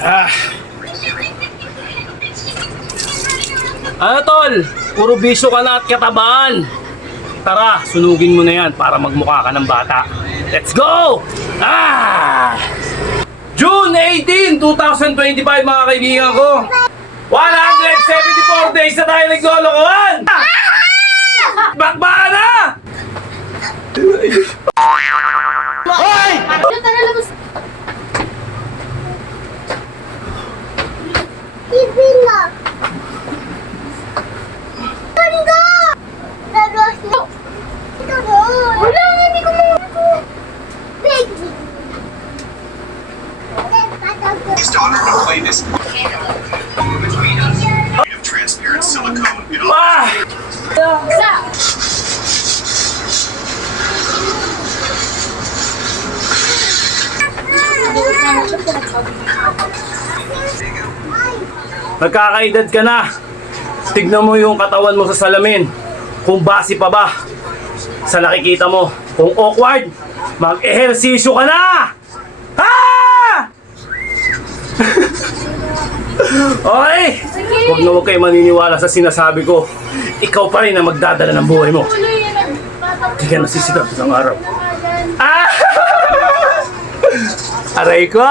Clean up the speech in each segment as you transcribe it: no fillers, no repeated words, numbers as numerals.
Ah. Ano tol? Puro bisyo ka na at katabaan. Tara, sunugin mo na yan para magmukha ka ng bata. Let's go! June 18, 2025 mga kaibigan ko. 174 days na tayo naglolokohan! Bakbaka na! Hoy! Wala, hindi ko His daughter would play this between us. Made of transparent silicone. It all Nagkakaedad ka na. Tignan mo yung katawan mo sa salamin. Kung basi pa ba sa nakikita mo. Kung awkward, mag-ehersisyo ka na! Ha! Okay! Huwag kayo maniniwala sa sinasabi ko. Ikaw pa rin ang magdadala ng buhay mo. Hindi ka nasisigap ng araw. Ah! Aray ko!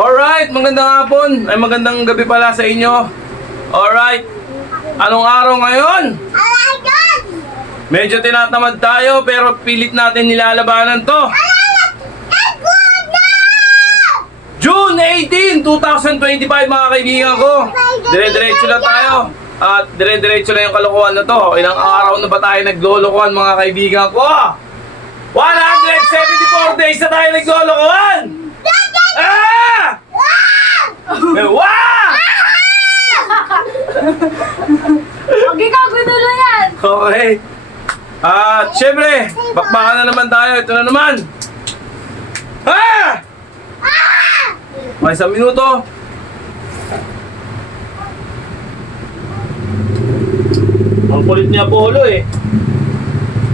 Alright, magandang hapon. Ay magandang gabi pala sa inyo. Alright. Anong araw ngayon? Medyo tinatamad tayo pero pilit natin nilalabanan to. June 18, 2025 mga kaibigan ko. Dire-diretso na tayo. At dire-diretso na yung kalokohan na to. Ilang araw na ba tayo naglolokohan mga kaibigan ko? 174 days na tayo naglolokohan! Ah! Wah! Okay ka, gunulo yan! Okay. At syempre, bakbakan na naman tayo. Ito na naman. Ha! May isang minuto. Ang kulit niya Polo eh.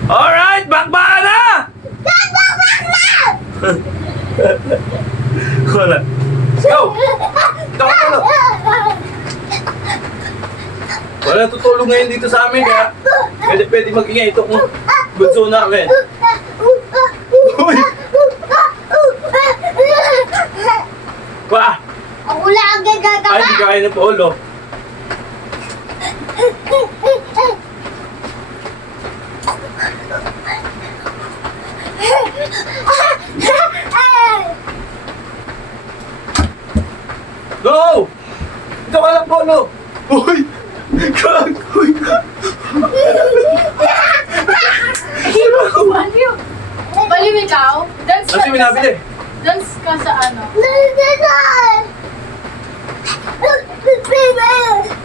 Alright, bakbakan na! Wala. Go! Ito ka Polo. Wala tutulong ngayon dito sa amin kaya pwede mag-ingay itong bunso namin. Uy! Pa! Ako lang ang gagagawa! Ay, hindi kaya ng Polo. Go! Ito ka lang Polo. Uy! Uy! Baliw! Baliw ikaw? Dance Ano yung nabili? Dance ka sa ano?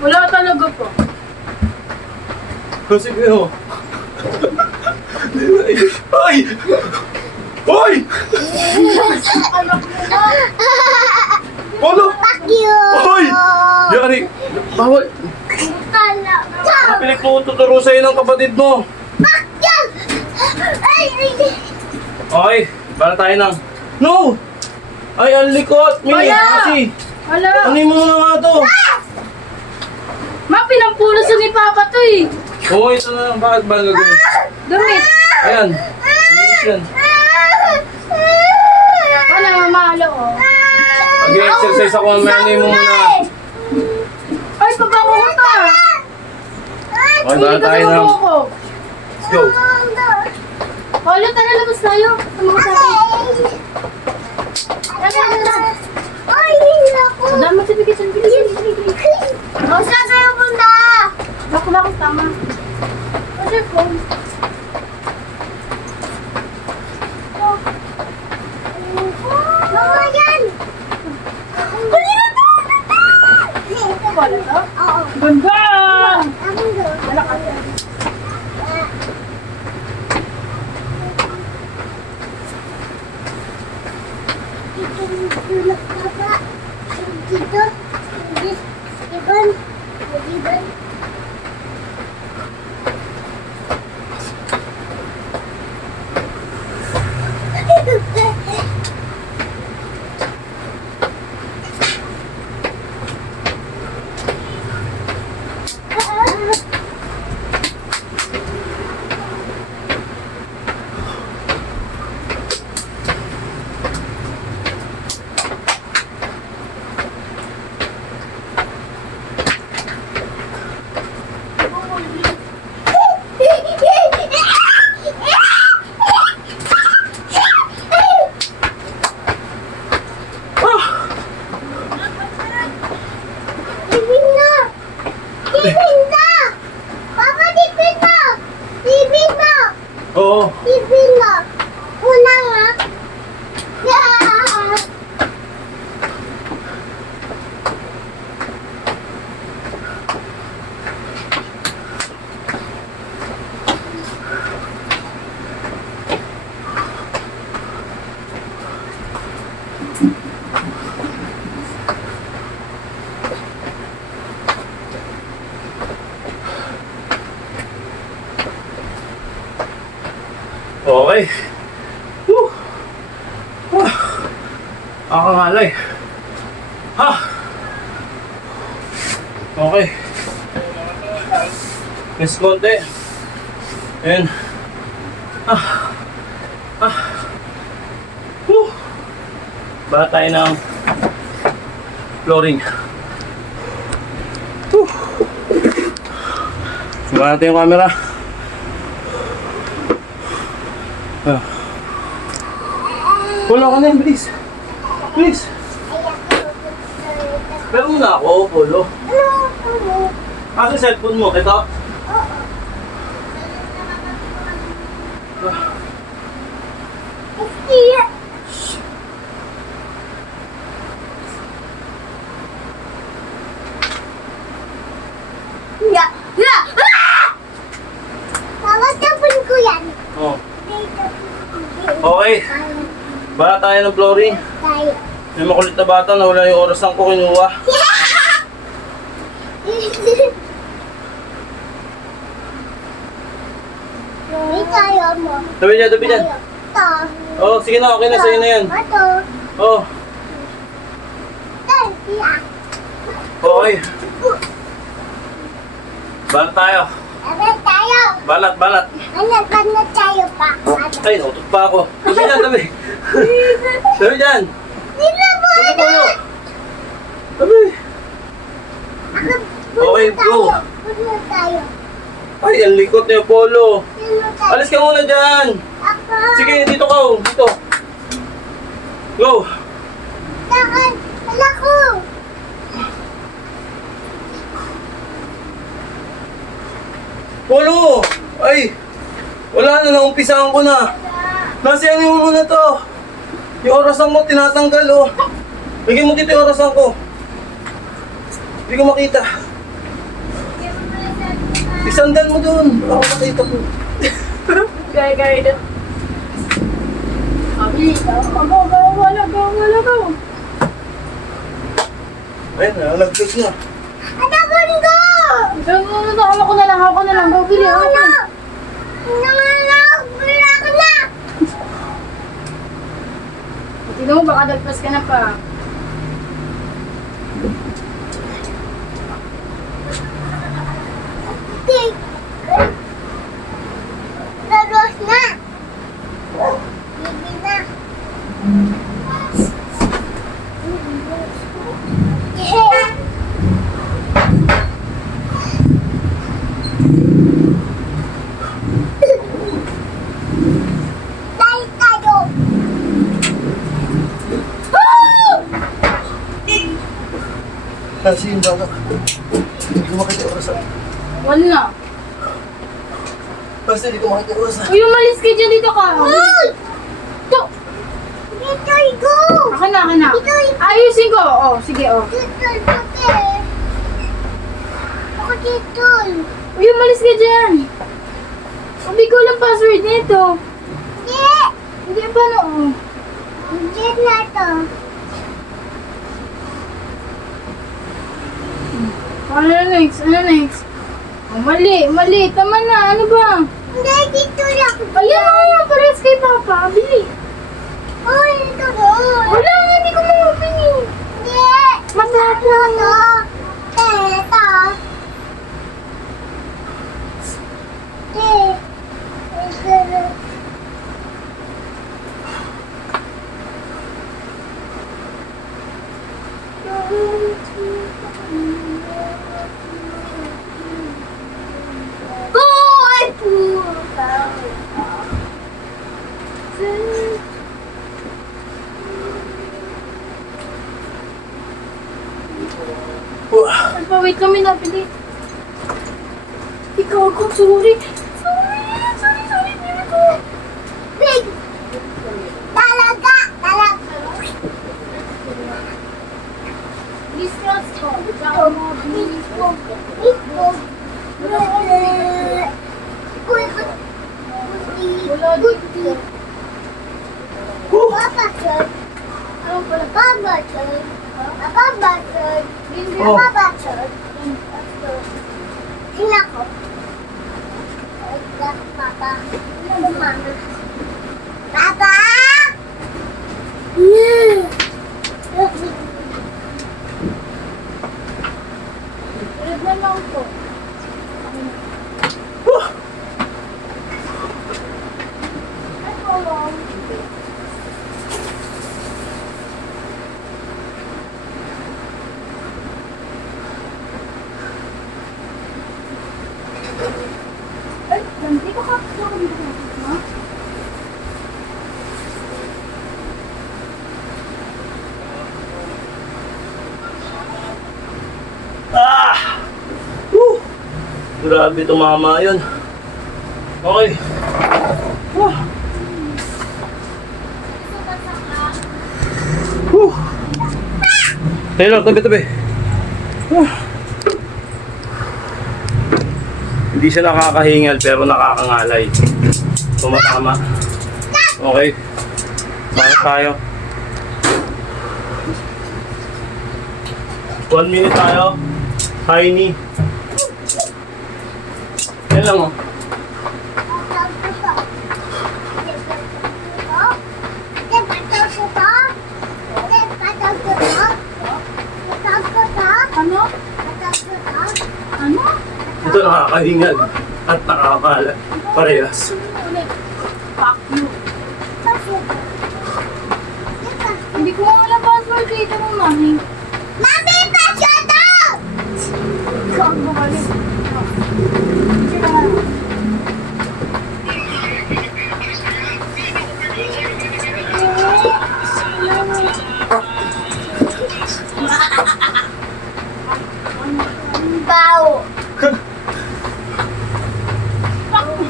Wala talaga po. Kasi ko. Ay! Uy! Anak mo na! Polo! Uy! Yari! Bawal! Ano pinagtuturo sa'yo ng kapatid mo? Okay, para tayo ng... No! Ay, ang likot! Mini! Wala! Kasi! Wala! Ano yung mga nga to? Ma, pinampulos ni Papa to eh! Oo, ito na. Bakit ba gagawin? Damit! Ayan. Bilis yan. Wala, mamalo oh. Mag-exercise ako mamaya mo muna. Ay, pabango ko pa! Okay, para tayo ng... Let's go. Wala, tara, labas tayo. Tumama sa akin. Dama sa bigisan, bigisan. O, saan kayo punta? Bakit tama? Kasi phone. Mama, yan! Wala to? Oo. Ganda! Wala ka. Dito, Iban, Iban. Una. Una nga. Yeah. Okay. Whew. Nakakangalay. Ha! Okay. Mas konti. Ayan. Whew. Bala tayo ng flooring. Whew. Subukan natin yung camera. Polo ka na yun, bilis. Bilis. Pero muna ako, Polo. Kasi cellphone mo, ito. Yeah. Yeah. Yeah. Ah! Mawatapon ko yan. Oh. Okay. Bala tayo ng flooring. Tayo. May makulit na bata na wala yung oras ko kinuha. May tayo mo. Tabi niya, tabi niya. Ito. Oh, sige na, okay na sa'yo na yan. Ito. Oh, Yeah. okay. Balat tayo. Ano tayo? Balat, balat. Ano tayo pa? Ay, nautot pa ako. Tabi dyan, tabi. Tabi dyan. Sino mo? Tabi Polo. Tabi. Okay, go. Ano tayo? Ay, ang likot niyo, Polo. Sino tayo? Alis ka muna dyan. Ako. Sige, dito ka. Dito. Go. Saan? Wala ko. Polo. Ay. Wala na, naumpisahan ko na. Nasaan yung muna to? Yung orasan mo, tinatanggal, oh. Bigyan mo dito yung orasan ko. Hindi ko makita. Isandal mo doon. Ako makita ko. Gaya. Abi, go. Ayun, nalagdag na. Ano ko? Ako na lang. Go, bili. Wala. Wala ko na. Tignan mo, baka dagpas ka na pa. Okay. Lagos na. Hindi na. Tayo tayo. Kasi yung bata. Hindi ko makita yung orasan. Wala. Kasi hindi ko makita yung orasan. Uy, umalis ka dyan, dito ka. Uy! Ito. Dito go. Akin na. Ayusin ko. Oh, sige, oh. Dito puti. Ako dito. Uy, umalis ka dyan. Sabi ko lang password nito. Hindi. Hindi pa no. Hindi na to. Ano next? Oh, mali. Tama na. Ano ba? Hindi, dito lang. Ayan, parehas kay Papa. Bili. Uy, ito doon. Wala, hindi ko ma-open yun. Hindi. Matapang. Ito. Ito. Ito. Go! Ay, puta. Wait kami na, pili. Ikaw ako, sorry. Sorry, pili ko. Wait, Oh. Papa, tingnan ko. Papa. Mama. Papa! Red na lang po. Ay, tulong. Ay, hindi ko kapag ha? Ah! Woo! Grabe tumama yun. Okay. Woo! Woo! Taylor, tabi. Hindi siya nakakahingal pero nakakangalay. Tumatama. Okay. Bakit tayo? 1 minute tayo. Tiny. Yan lang oh. Ano? Ano? Ito nakakahingal at nakakala. Parehas. Ulit. Fuck you. Hindi ko wala password dito mo, mami. Mami, pasyado! Saan ko balik? Bao.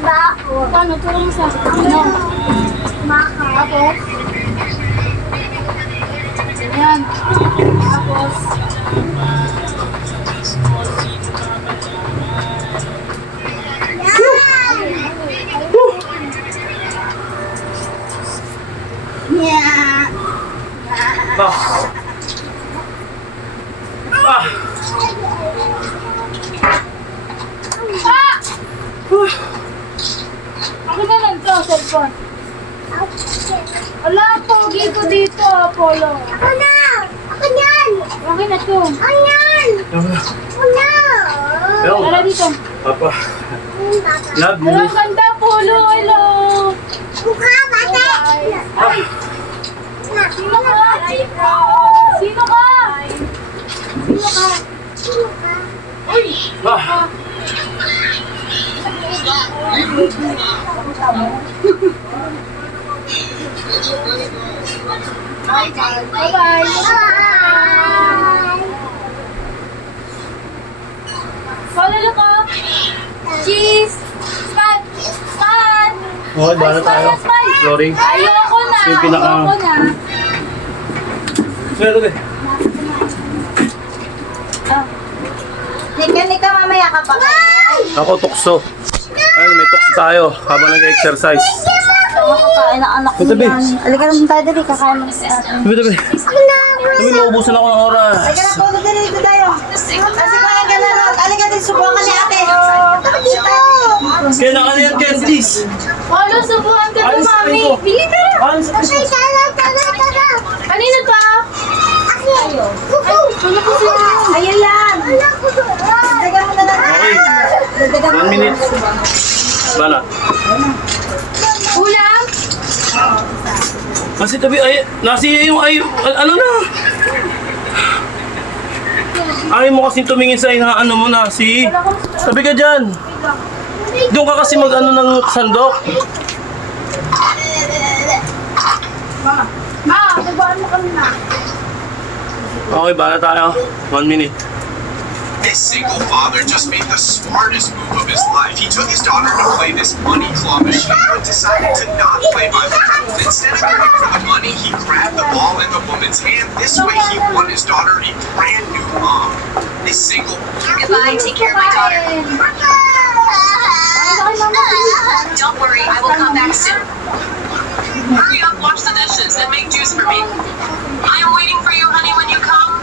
Bao. Paano? Turo mo sa akin. Ano? Maka. Tapos? Yan. Tapos? Yeah. Ah. Ah. Ah! Ako na lang to, cellphone. Wala, pogi ko dito, Apollo. Ako na! Ako yan! Okay na to. Ako yan! Ako na! Yo, Tara dito. Papa. Love you. Hello, ganda, Apollo. Hello. Mukha, bate! Ay, sino ka? Sino ka? Sino ka? Uy! Ah. Bye-bye. Bye! Follow ko. Cheese. Smile. Smile. Okay, bahala tayo. Flooring. Ayoko na. Yung pinaka- Ayoko na. Swerte. Nika, mamaya ka pa. Ako tukso. Ayun, may tukso tayo habang nag-exercise. Makakain ang anak Ito, be. Halika naman tayo dali, kakain mo sa atin. Tabi. Tabi, naubusan ako ng oras. Halika na po, dito tayo. Kasi kaya ka na ron. Halika din, subukan ni ate. Dito. Kaya na yan, Ken, please. Polo, subuhan ka to, Alis ka mami. rito. Bili ka. Alis ka Okay, tara. Kanino to? Ako. Kuku. Ano ko sila? Ayun lang. Dagan mo na lang. Okay. Dagan mo. 1 minute. Bala. Ulam? Kasi tabi, ay, nasi yung ay, ano na? Ayaw mo kasi tumingin sa inaano mo na, si. Tabi ka dyan. Doon ka kasi mag ano ng sandok. Ma, nagawaan mo kami na. Okay, bala tayo. 1 minute. This single father just made the smartest move of his life. He took his daughter to play this money claw machine, but decided to not play by the rules. Instead of going for the money, he grabbed the ball in the woman's hand. This way, he won his daughter a brand new mom. This single Goodbye, take care of my daughter. Don't worry, I will come back soon. Hurry up, wash the dishes, and make juice for me. I am waiting for you, honey, when you come.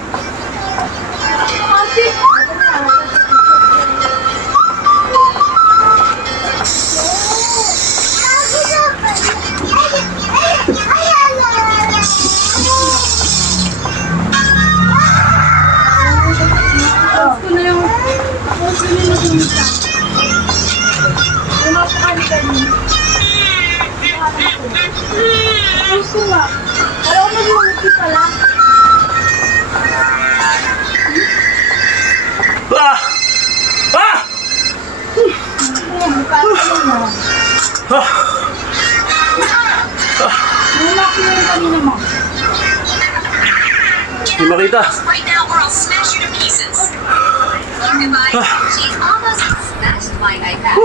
Ah! Ah! Hindi makita. Right now, or I'll smash you to pieces. Goodbye. She almost smashed my iPad.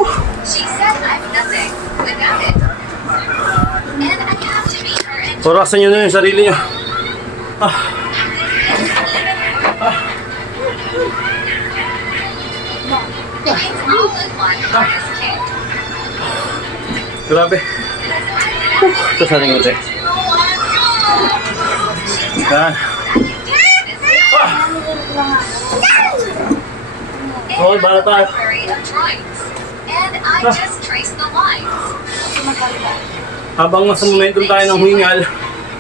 She said I'm nothing without it. And I have to meet her and Orasan nyo na yung sarili nyo. it's all in one artist cake. Grabe. Ito sa ating uti. Yan. Okay, bala tayo. Library of drawings. And I just traced the lines. Habang nasa momentum tayo ng humingal,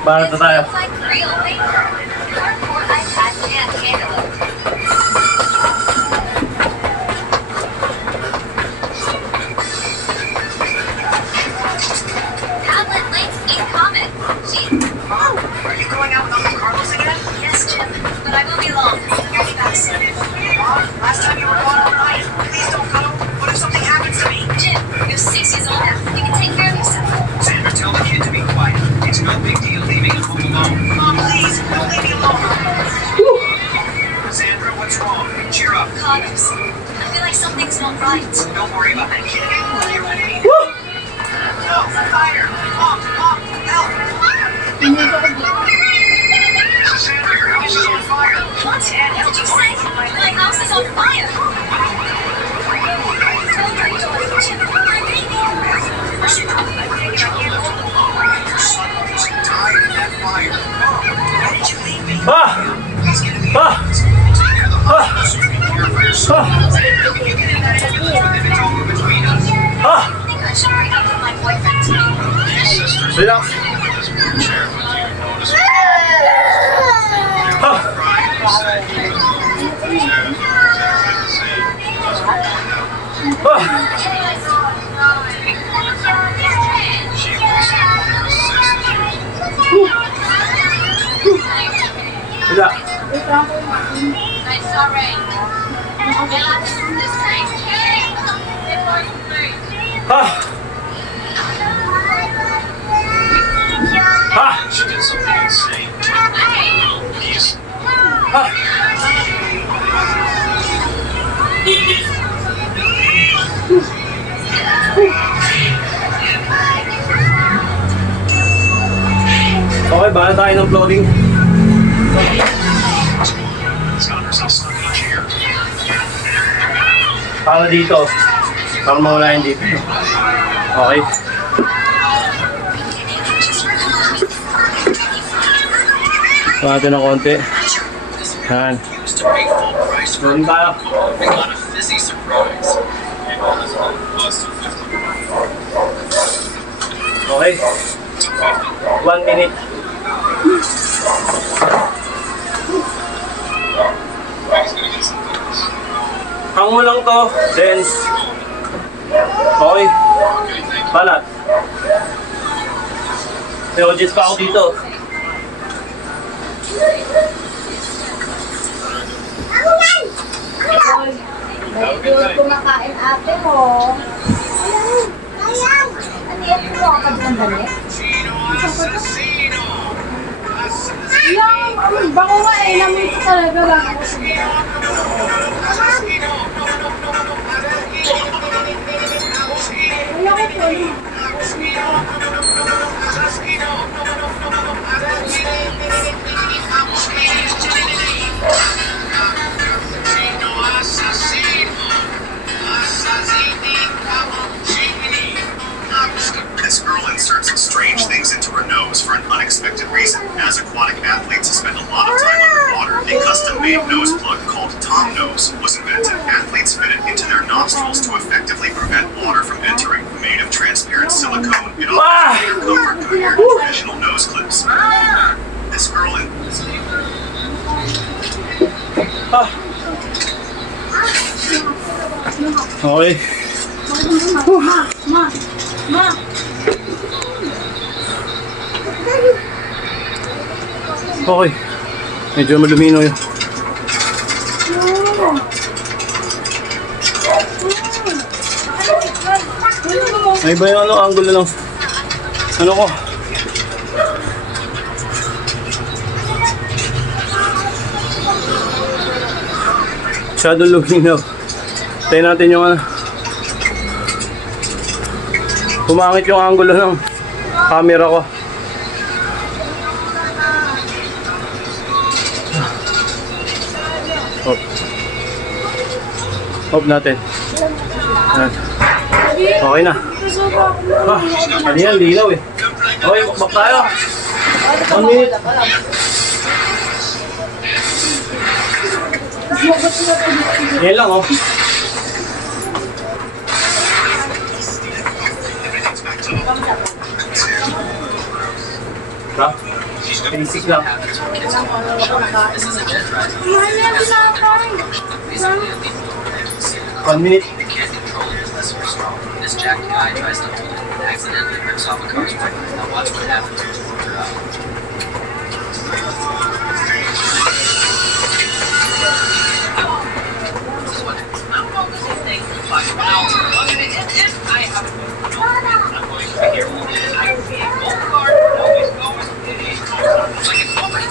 bala na tayo. Like real paper. Cardboard iPad can't handle it. Tablet links incoming. Mom, are you going out with Uncle Carlos again? Yes, Jim, but I will be long. I'll be back soon. Mom, last time you were gone all night. Please don't go. What if something happens to me? Jim, you're 6 years old now. You can take care of yourself. Sandra, tell the kid to be quiet. It's no big deal leaving him home alone. Mom, please, don't leave me alone. Sandra, what's wrong? Cheer up. Carlos, I feel like something's not right. Don't worry about that kid. Are you ready? No, fire! Mom, help! Sandra, your house is on fire. What? Did you say? My house is on fire. Jim, my baby. Your son almost died in that fire. Mom, why did you leave me? Ah! He's gonna be Ah! take care of the hospital, so you can care for your son. If you get in that ambulance with him, it's over between us. Ah! I think I should break up with my boyfriend too. Relax. Wala. I'm sorry. Ah! Ah! She did something insane. He's Ah! Okay, bahala tayo ng floating. got herself stuck in a chair. Para dito. Para mawala yung dito. Okay. Ito natin ng konti. Yan. Used to pay full price for Floating tayo. we got a fizzy surprise. Okay. 1 minute. Hang mo lang to, then okay. Balat. May audience pa ako dito. Medyo kumakain ate mo. Ano yan? Kumakad ng dali? Yung bango nga eh, namin ito talaga lang ako sa Ayoko po yun. This girl inserts strange things into her nose for an unexpected reason. As aquatic athletes spend a lot of time underwater, a custom-made nose plug called Ah. Okay. Okay. Medyo malumino yun. Ay ba yung ano, angulo lang. Ano ko? Shadow lumino. Tayo natin yung ano. Pumangit yung angulo ng camera ko. Hop. Hop natin. Ayan. Okay na. Ah, ano yan? Linaw eh. Okay, bakbak tayo. 1 minute. Yan lang oh. Ha? Basic lang. Mahal na yung tinapay. 1 minute. This jacked guy tries to hold it and accidentally rips off a car's brake. Now watch what happens when you pull her out. This is what I'm focusing things for 5 miles. If I have a good I'm going to be here all day. I will be a gold card. Always going to be a gold card. Like it's always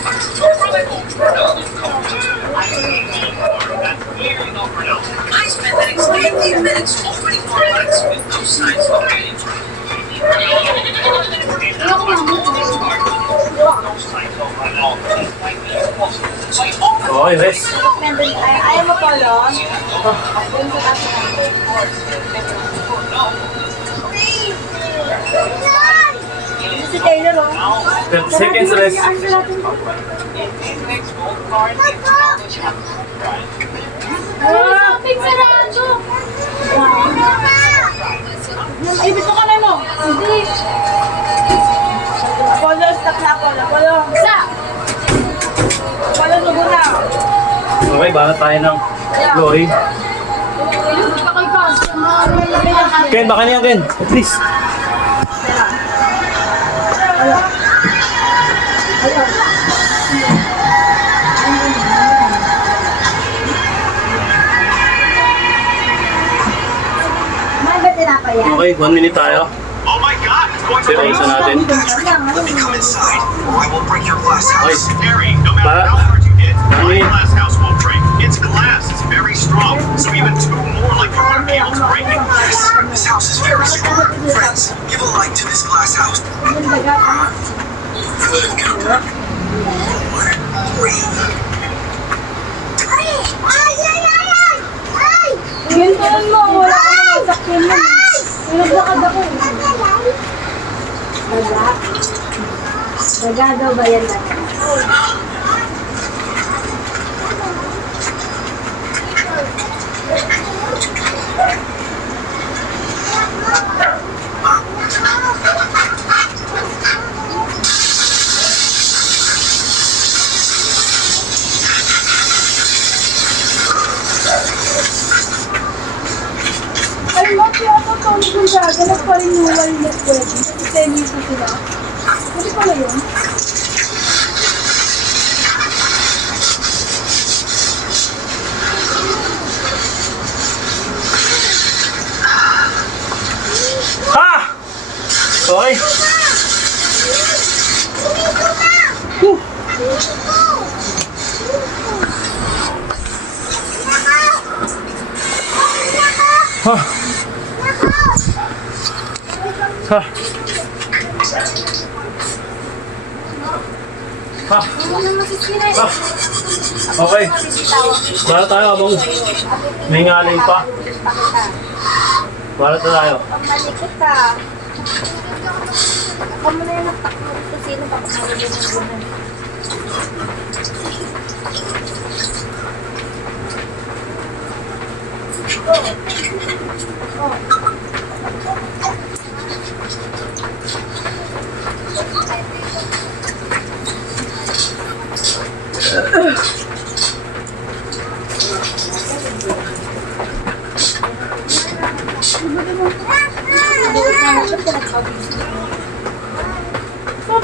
really gold card. I will be a gold card. That's clearly not pronounced. I spent the next 15 minutes opening products with no signs of pain. Okay, rest. Ayaw mo polo? Si Taylor, oh. 30 seconds rest. Shopping sarado. Ay, bito ka na, no? Hindi. Polo, stop na, polo. Polo. Isa. Polo, sugo na. Okay, baka tayo ng glory. Ako'y customer. Ken, baka niyan, Ken. Please. Mahal ba tinapay yan? Okay, 1 minute tayo. Oh my god, it's going to Sira isa natin. Patrick, let me come inside, or I will break your glass Okay. house. Harry, no matter Para- how hard you hit, my Harry. glass house won't break. It's glass, it's very strong, so even 2 more like you wouldn't be able to break it. Yes, this house is very strong. Friends, give a like to this glass house. 4, 3, Gintuan mo, wala ka na masakyan mo. Naglakad ako. Daga? Daga daw ba yan natin? Alam mo, kaya ako Tony Gonzaga, nagpa-renewal net wedding. Kasi 10 years na sila. Hindi pala yun? Ha! Okay. Ha! Ha! Ha! Ha! Okay. Para tayo habang may ngaling pa. Para tayo. Pamalikot ka. Ako mo na yung natakot kung sino pa kumalit yung buhay.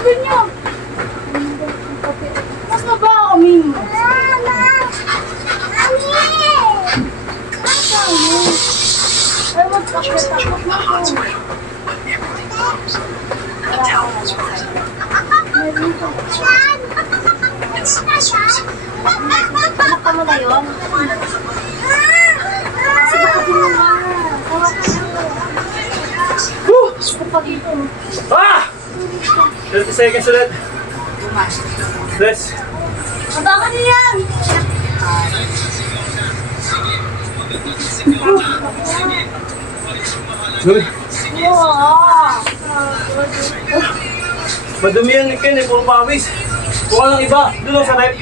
Sabihin niyo. Mas na ba kami mo? Ay, magkakit-takot na ako. Anak ka mo na yun? Kasi baka din mo nga. Tawag ka na. Kapag ito. Ah! 30 seconds ulit. Let's. Baka niyan! Uy, Wow! madumi yan Ken eh, puro pawis. Kuha ng iba, doon lang sa rep.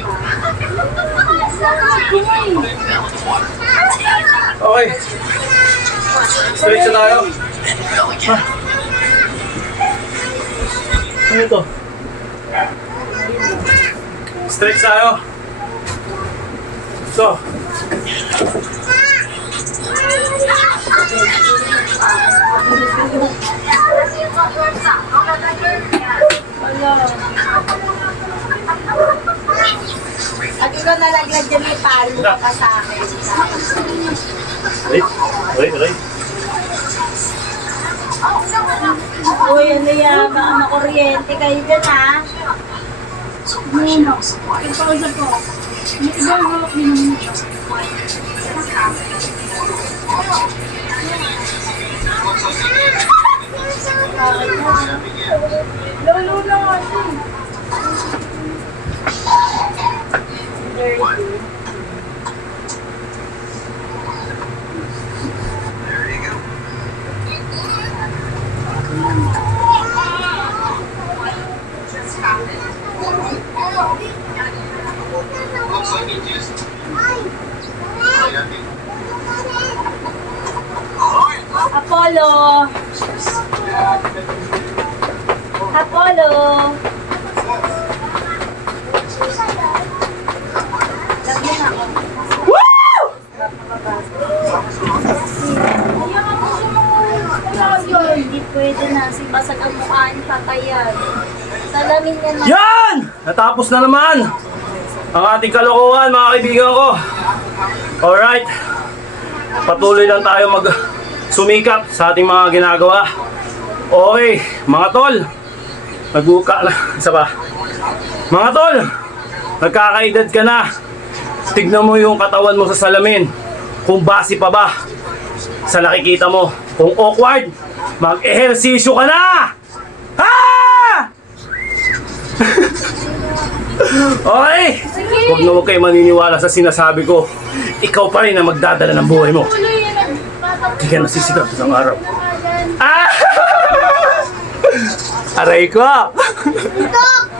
Okay. Stretch na tayo. Ah. Ano ito? Stretch tayo. So. At ikaw nalaglag dyan may palo ka sa akin. Wait. Uy, ano yan? Baka makuryente kayo dyan, ha? Pagpausa ko. May iba ang hawak din mo. Lolo na nga siya. Apollo! Apollo! Lagyan ako. Hindi pwede na. Basag ang mukha niya, papayag. Salamin niya na. Yan! Natapos na naman ang ating kalokohan, mga kaibigan ko. Alright. Patuloy lang tayo sumikap sa ating mga ginagawa. Okay, mga tol. Nagbuka na. Isa pa. Mga tol, nagkakaedad ka na. Tignan mo yung katawan mo sa salamin. Kung basi pa ba sa nakikita mo. Kung awkward, mag-ehersisyo ka na! Ha! Okay! Huwag kayo maniniwala sa sinasabi ko. Ikaw pa rin ang magdadala ng buhay mo. Hindi ka nasisigap ng araw. Ah! Aray ko! Ito!